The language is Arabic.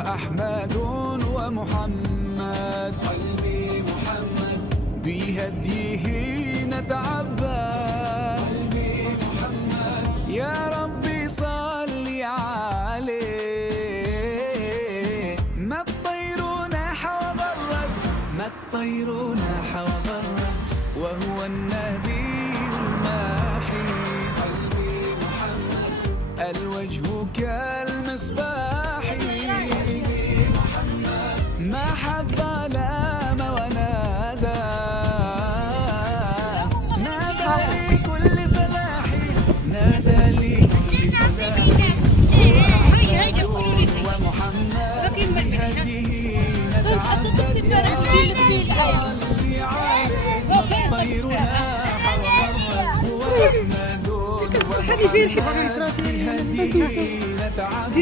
أحمد ومحمد، قلبي محمد بهديه نتعبد، قلبي محمد يا ربي صلي عليه. ما الطير ناح وغرد، ما الطير ناح وغرد وهو النبي الماحي، قلبي محمد الوجه كالمصباح، قلبي محمد ما حب ظلام ونادى، نادى لكل فلاحي، نادى لكل فلاحي ومحمد بهديه نتعبد، يا رب صلي عليه. الطير ناح وغرد هو أحمد ومحمد بهديه نتعبد.